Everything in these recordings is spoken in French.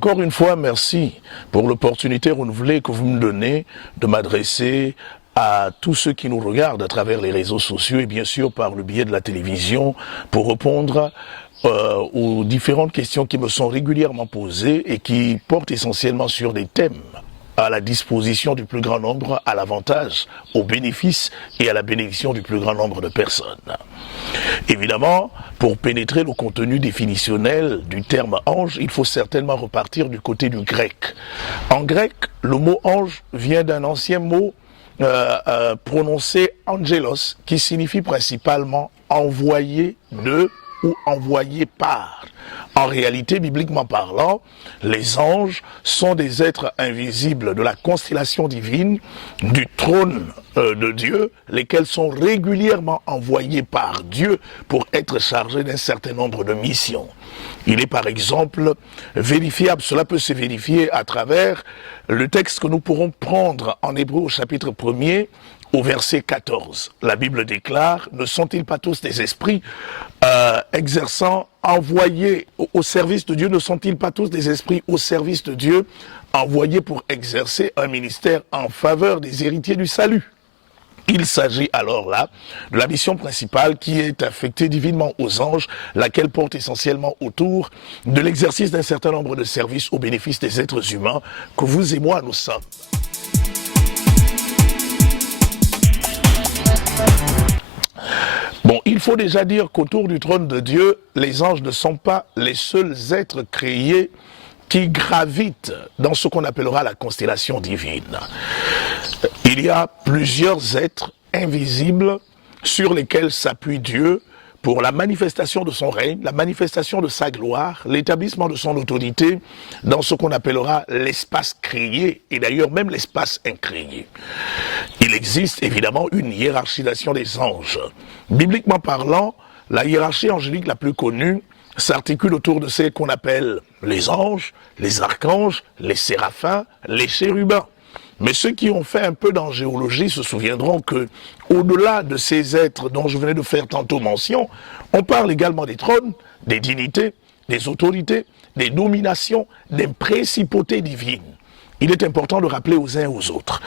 encore une fois, merci pour l'opportunité renouvelée que vous me donnez de m'adresser à tous ceux qui nous regardent à travers les réseaux sociaux et bien sûr par le biais de la télévision pour répondre aux différentes questions qui me sont régulièrement posées et qui portent essentiellement sur des thèmes à la disposition du plus grand nombre, à l'avantage, au bénéfice et à la bénédiction du plus grand nombre de personnes. Évidemment, pour pénétrer le contenu définitionnel du terme ange, il faut certainement repartir du côté du grec. En grec, le mot ange vient d'un ancien mot prononcé angelos, qui signifie principalement envoyé de ou envoyé par. En réalité, bibliquement parlant, les anges sont des êtres invisibles de la constellation divine, du trône de Dieu, lesquels sont régulièrement envoyés par Dieu pour être chargés d'un certain nombre de missions. Il est par exemple vérifiable, cela peut se vérifier à travers le texte que nous pourrons prendre en Hébreux au chapitre 1er, au verset 14. La Bible déclare, ne sont-ils pas tous des esprits exerçant, envoyés au service de Dieu, ne sont-ils pas tous des esprits au service de Dieu, envoyés pour exercer un ministère en faveur des héritiers du salut? Il s'agit alors là de la mission principale qui est affectée divinement aux anges, laquelle porte essentiellement autour de l'exercice d'un certain nombre de services au bénéfice des êtres humains que vous et moi nous sommes. Bon, il faut déjà dire qu'autour du trône de Dieu, les anges ne sont pas les seuls êtres créés qui gravitent dans ce qu'on appellera la constellation divine. Il y a plusieurs êtres invisibles sur lesquels s'appuie Dieu pour la manifestation de son règne, la manifestation de sa gloire, l'établissement de son autorité dans ce qu'on appellera l'espace créé et d'ailleurs même l'espace incréé. Il existe évidemment une hiérarchisation des anges. Bibliquement parlant, la hiérarchie angélique la plus connue s'articule autour de ce qu'on appelle les anges, les archanges, les séraphins, les chérubins. Mais ceux qui ont fait un peu d'angéologie se souviendront que, au-delà de ces êtres dont je venais de faire tantôt mention, on parle également des trônes, des dignités, des autorités, des dominations, des principautés divines. Il est important de rappeler aux uns et aux autres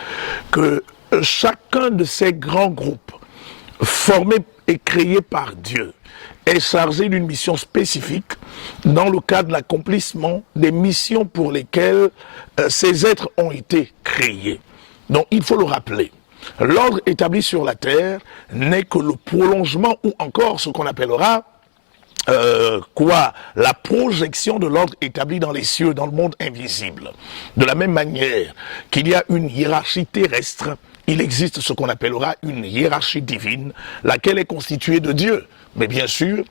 que chacun de ces grands groupes, formés et créés par Dieu, est chargé d'une mission spécifique dans le cadre de l'accomplissement des missions pour lesquelles ces êtres ont été créés. Donc il faut le rappeler. L'ordre établi sur la terre n'est que le prolongement ou encore ce qu'on appellera la projection de l'ordre établi dans les cieux, dans le monde invisible. De la même manière qu'il y a une hiérarchie terrestre, il existe ce qu'on appellera une hiérarchie divine, laquelle est constituée de Dieu, mais bien sûr,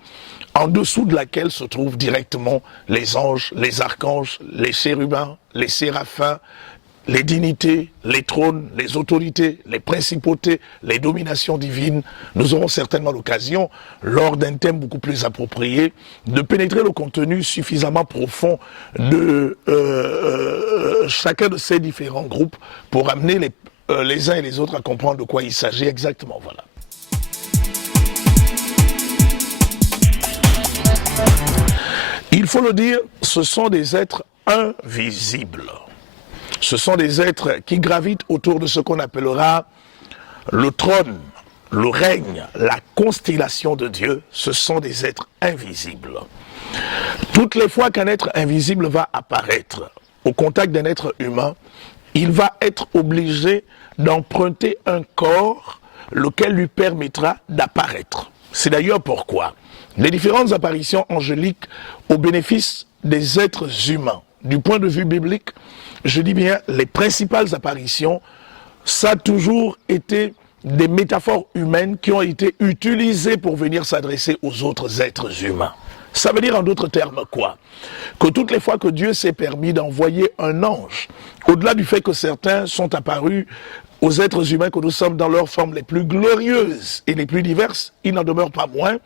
en dessous de laquelle se trouvent directement les anges, les archanges, les chérubins, les séraphins, les dignités, les trônes, les autorités, les principautés, les dominations divines. Nous aurons certainement l'occasion, lors d'un thème beaucoup plus approprié, de pénétrer le contenu suffisamment profond de chacun de ces différents groupes pour amener les uns et les autres à comprendre de quoi il s'agit exactement. Voilà. Il faut le dire, ce sont des êtres invisibles. Ce sont des êtres qui gravitent autour de ce qu'on appellera le trône, le règne, la constellation de Dieu. Ce sont des êtres invisibles. Toutes les fois qu'un être invisible va apparaître au contact d'un être humain, il va être obligé d'emprunter un corps lequel lui permettra d'apparaître. C'est d'ailleurs pourquoi les différentes apparitions angéliques au bénéfice des êtres humains, du point de vue biblique, je dis bien les principales apparitions, ça a toujours été des métaphores humaines qui ont été utilisées pour venir s'adresser aux autres êtres humains. Ça veut dire en d'autres termes quoi? Que toutes les fois que Dieu s'est permis d'envoyer un ange, au-delà du fait que certains sont apparus aux êtres humains que nous sommes dans leurs formes les plus glorieuses et les plus diverses, il n'en demeure pas moins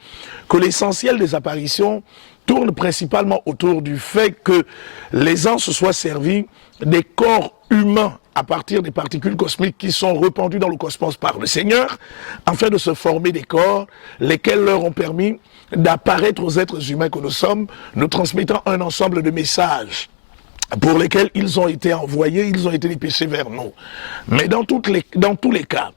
que l'essentiel des apparitions tourne principalement autour du fait que les anges se soient servis des corps humains à partir des particules cosmiques qui sont répandues dans le cosmos par le Seigneur, afin de se former des corps, lesquels leur ont permis d'apparaître aux êtres humains que nous sommes, nous transmettant un ensemble de messages pour lesquels ils ont été envoyés, ils ont été dépêchés vers nous. Mais dans tous les cas,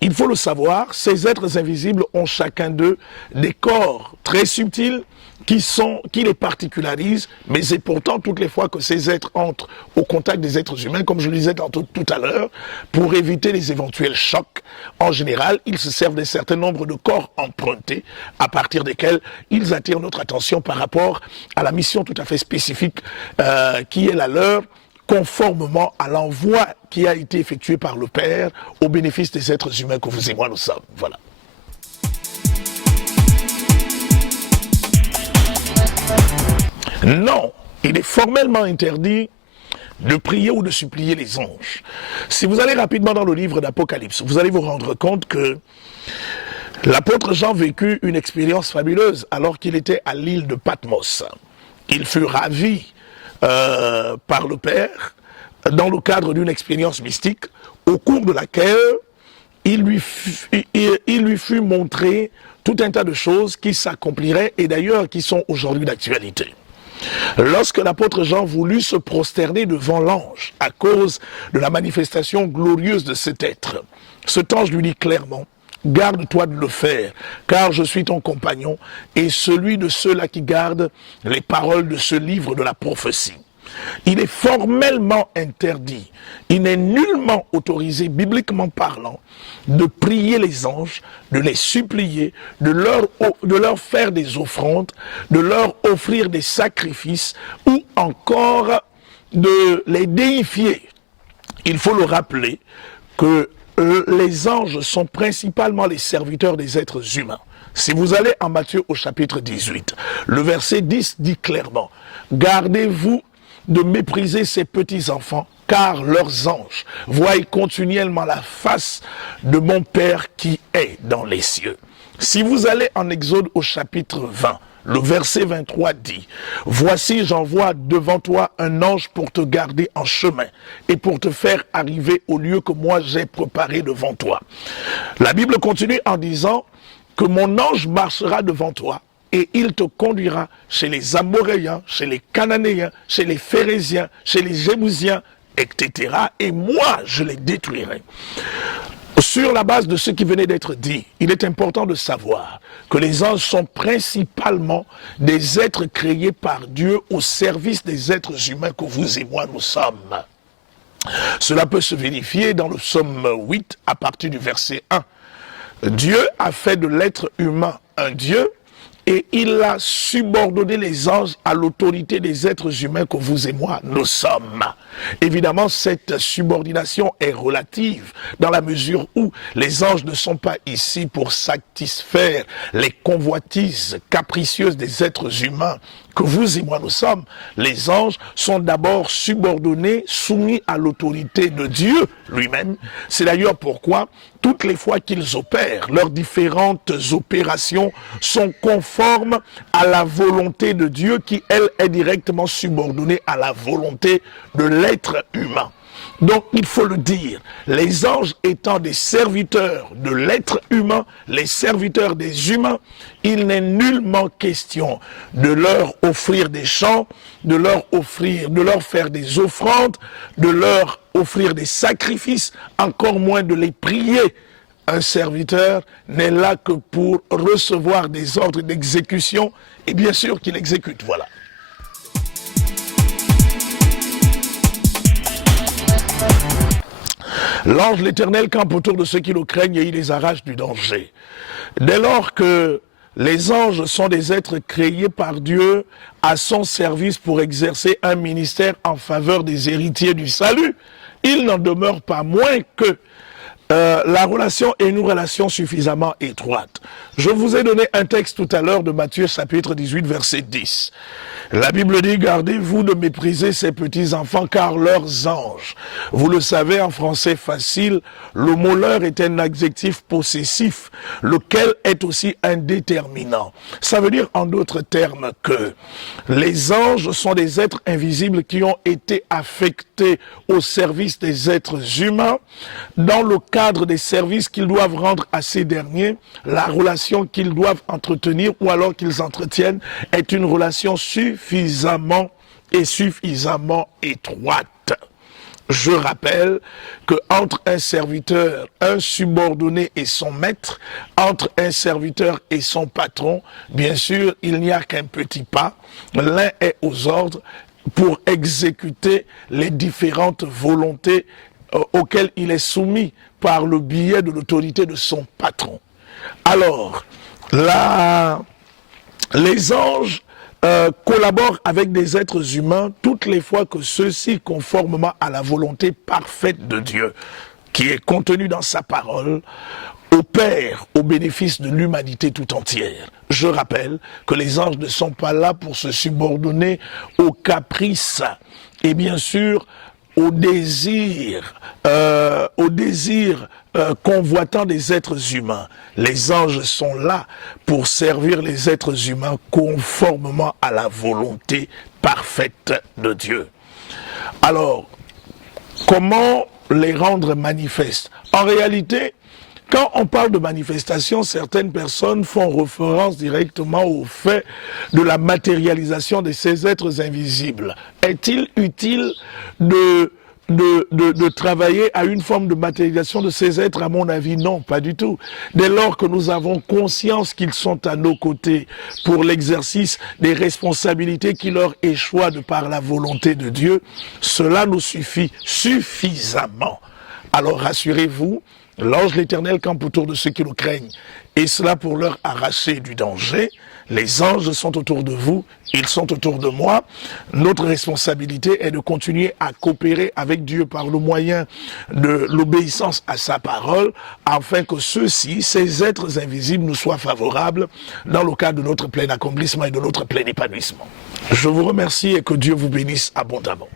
il faut le savoir, ces êtres invisibles ont chacun d'eux des corps très subtils qui les particularisent, mais c'est pourtant toutes les fois que ces êtres entrent au contact des êtres humains, comme je le disais tout à l'heure, pour éviter les éventuels chocs, en général, ils se servent d'un certain nombre de corps empruntés, à partir desquels ils attirent notre attention par rapport à la mission tout à fait spécifique qui est la leur, conformément à l'envoi qui a été effectué par le Père au bénéfice des êtres humains que vous et moi nous sommes. Voilà. Non, il est formellement interdit de prier ou de supplier les anges. Si vous allez rapidement dans le livre d'Apocalypse, vous allez vous rendre compte que l'apôtre Jean vécut une expérience fabuleuse alors qu'il était à l'île de Patmos. Il fut ravi par le Père dans le cadre d'une expérience mystique au cours de laquelle il lui fut montré tout un tas de choses qui s'accompliraient et d'ailleurs qui sont aujourd'hui d'actualité. Lorsque l'apôtre Jean voulut se prosterner devant l'ange à cause de la manifestation glorieuse de cet être, cet ange lui dit clairement: garde-toi de le faire, car je suis ton compagnon et celui de ceux-là qui gardent les paroles de ce livre de la prophétie. Il est formellement interdit, il n'est nullement autorisé, bibliquement parlant, de prier les anges, de les supplier, de leur faire des offrandes, de leur offrir des sacrifices ou encore de les déifier. Il faut le rappeler que les anges sont principalement les serviteurs des êtres humains. Si vous allez en Matthieu au chapitre 18, le verset 10 dit clairement: gardez-vous de mépriser ces petits-enfants, car leurs anges voient continuellement la face de mon Père qui est dans les cieux. Si vous allez en Exode au chapitre 20, le verset 23 dit: voici, j'envoie devant toi un ange pour te garder en chemin et pour te faire arriver au lieu que moi j'ai préparé devant toi. La Bible continue en disant que mon ange marchera devant toi et il te conduira chez les Amoréens, chez les Cananéens, chez les Phérésiens, chez les Jébusiens, etc. Et moi, je les détruirai. Sur la base de ce qui venait d'être dit, il est important de savoir que les anges sont principalement des êtres créés par Dieu au service des êtres humains que vous et moi nous sommes. Cela peut se vérifier dans le psaume 8 à partir du verset 1. Dieu a fait de l'être humain un Dieu, et il a subordonné les anges à l'autorité des êtres humains que vous et moi, nous sommes. Évidemment, cette subordination est relative dans la mesure où les anges ne sont pas ici pour satisfaire les convoitises capricieuses des êtres humains que vous et moi nous sommes. Les anges sont d'abord subordonnés, soumis à l'autorité de Dieu lui-même. C'est d'ailleurs pourquoi toutes les fois qu'ils opèrent, leurs différentes opérations sont conformes à la volonté de Dieu qui, elle, est directement subordonnée à la volonté de l'être humain. Donc, il faut le dire, les anges étant des serviteurs de l'être humain, les serviteurs des humains, il n'est nullement question de leur offrir des chants, de leur faire des offrandes, de leur offrir des sacrifices, encore moins de les prier. Un serviteur n'est là que pour recevoir des ordres d'exécution, et bien sûr qu'il exécute, voilà. L'ange l'Éternel campe autour de ceux qui le craignent et il les arrache du danger. Dès lors que les anges sont des êtres créés par Dieu à son service pour exercer un ministère en faveur des héritiers du salut, il n'en demeure pas moins que la relation est une relation suffisamment étroite. Je vous ai donné un texte tout à l'heure de Matthieu chapitre 18 verset 10. La Bible dit: gardez-vous de mépriser ces petits enfants car leurs anges. Vous le savez, en français facile, le mot leur est un adjectif possessif, lequel est aussi indéterminant. Ça veut dire en d'autres termes que les anges sont des êtres invisibles qui ont été affectés au service des êtres humains dans le cadre des services qu'ils doivent rendre à ces derniers. La relation qu'ils doivent entretenir ou alors qu'ils entretiennent est une relation suffisamment est suffisamment étroite. Je rappelle que entre un serviteur, un subordonné et son maître, entre un serviteur et son patron, bien sûr, il n'y a qu'un petit pas. L'un est aux ordres pour exécuter les différentes volontés auxquelles il est soumis par le biais de l'autorité de son patron. Alors, les anges collaborent avec des êtres humains toutes les fois que ceux-ci, conformément à la volonté parfaite de Dieu, qui est contenue dans sa parole, opèrent au bénéfice de l'humanité tout entière. Je rappelle que les anges ne sont pas là pour se subordonner aux caprices et bien sûr au désir convoitant des êtres humains. Les anges sont là pour servir les êtres humains conformément à la volonté parfaite de Dieu. Alors, comment les rendre manifestes? En réalité, quand on parle de manifestation, certaines personnes font référence directement au fait de la matérialisation de ces êtres invisibles. Est-il utile de travailler à une forme de matérialisation de ces êtres? À mon avis, non, pas du tout. Dès lors que nous avons conscience qu'ils sont à nos côtés pour l'exercice des responsabilités qui leur échoient de par la volonté de Dieu, cela nous suffit suffisamment. Alors rassurez-vous, l'ange de l'Éternel campe autour de ceux qui le craignent, et cela pour leur arracher du danger. Les anges sont autour de vous, ils sont autour de moi. Notre responsabilité est de continuer à coopérer avec Dieu par le moyen de l'obéissance à sa parole, afin que ceux-ci, ces êtres invisibles, nous soient favorables dans le cadre de notre plein accomplissement et de notre plein épanouissement. Je vous remercie et que Dieu vous bénisse abondamment.